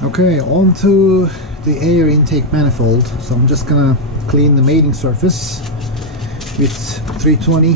Okay, on to the air intake manifold. So I'm just gonna clean the mating surface with 320.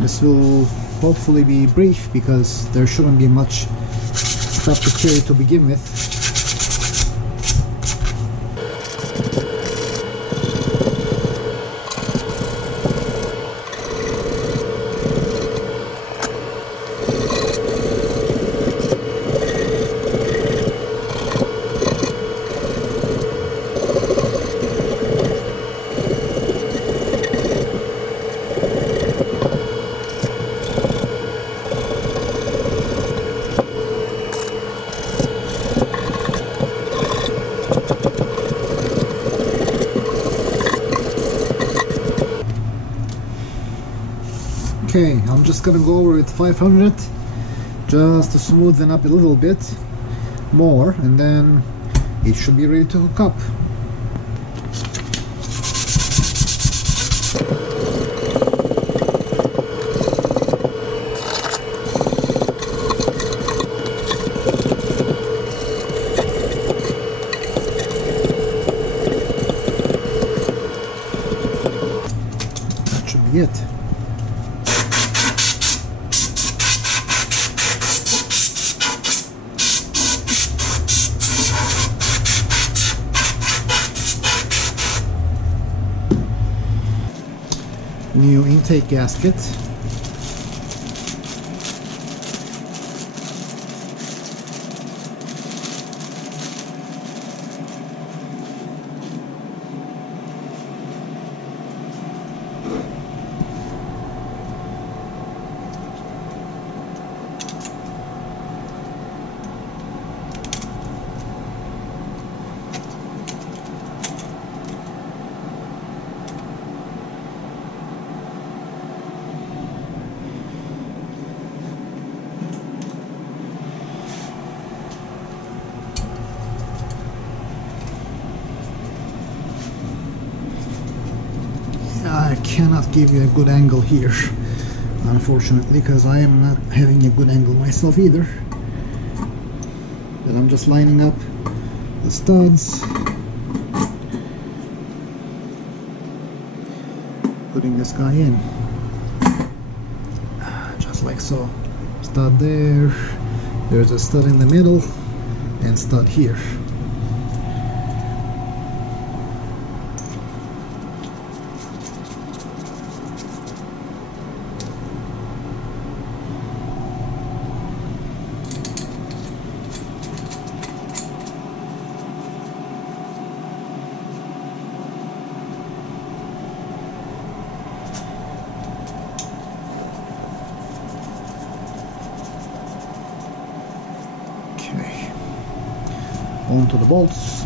This will hopefully be brief because there shouldn't be much stuff to clear to begin with. Okay, I'm just gonna go over with 500 just to smoothen up a little bit more, and then it should be ready to hook up. That should be it. New intake gasket. I cannot give you a good angle here, unfortunately, because I am not having a good angle myself either. But I'm just lining up the studs, putting this guy in, just like so. Stud there, there's a stud in the middle, and stud here. Onto the bolts.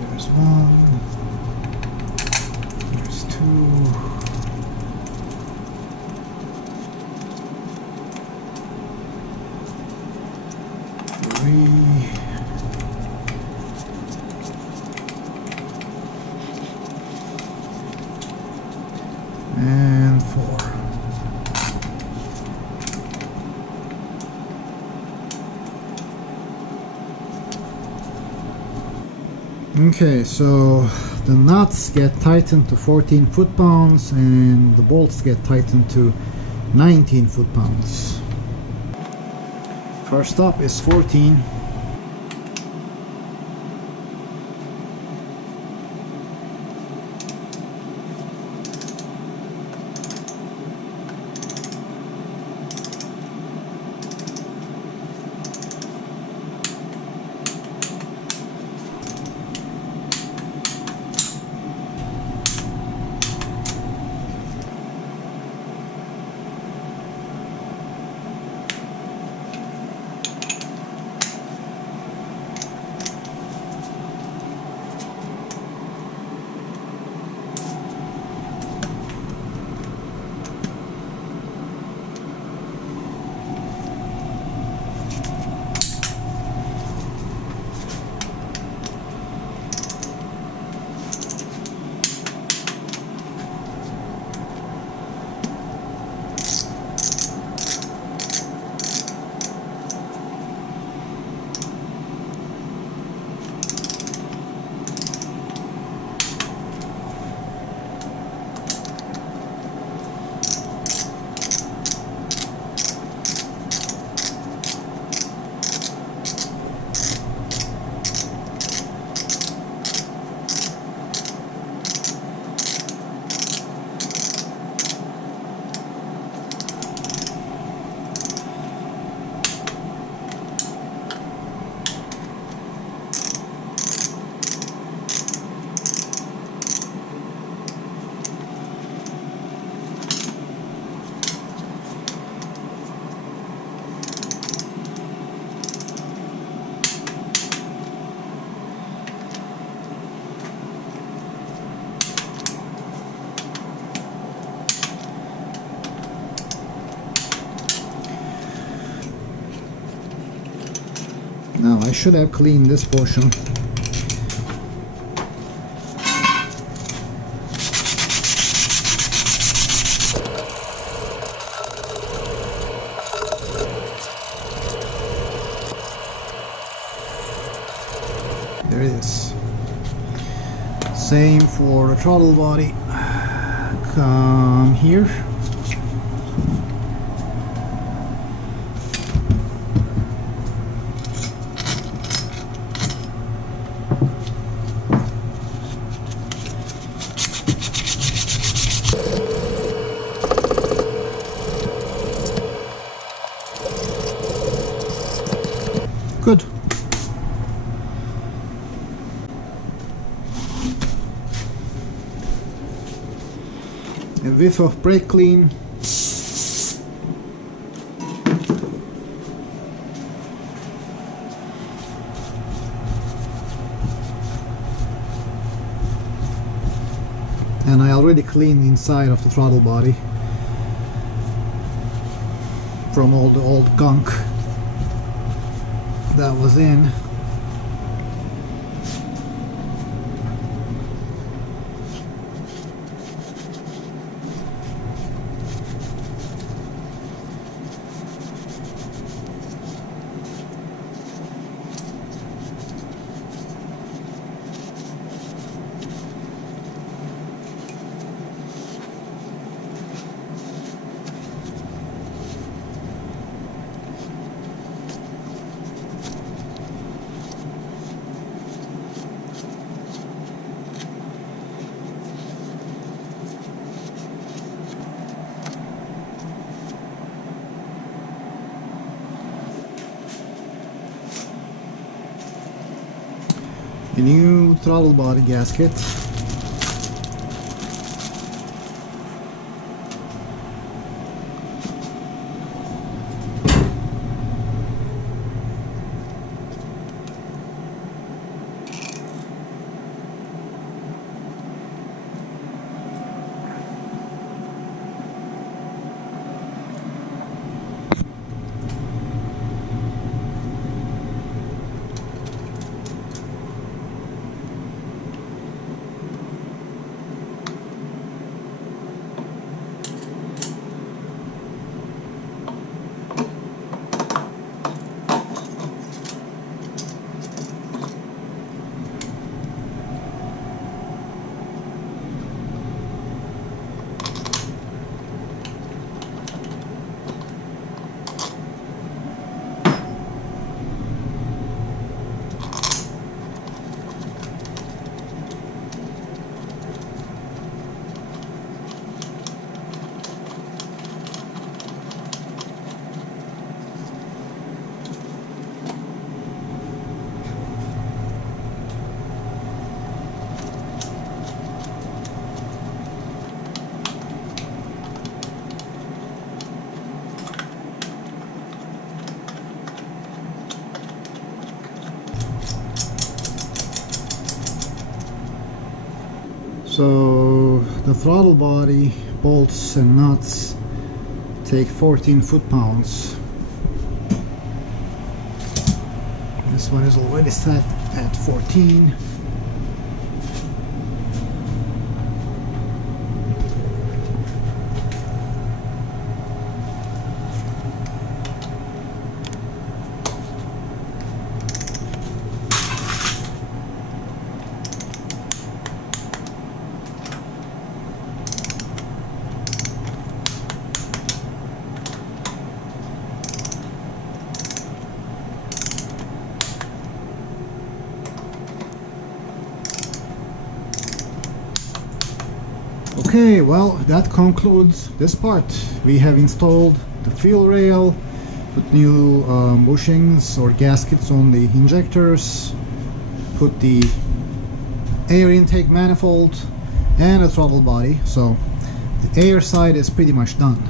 There's one. There's two. Three. And 4. Okay, so the nuts get tightened to 14 foot-pounds and the bolts get tightened to 19 foot-pounds. First up is 14. Now I should have cleaned this portion. There it is. Same for the throttle body. Come here. Good. A whiff of brake clean. And I already cleaned the inside of the throttle body from all the old gunk that was in. A new throttle body gasket. So the throttle body bolts and nuts take 14 foot-pounds. This one is already set at 14. Okay, well, that concludes this part. We have installed the fuel rail, put new bushings or gaskets on the injectors, put the air intake manifold and a throttle body, so the air side is pretty much done.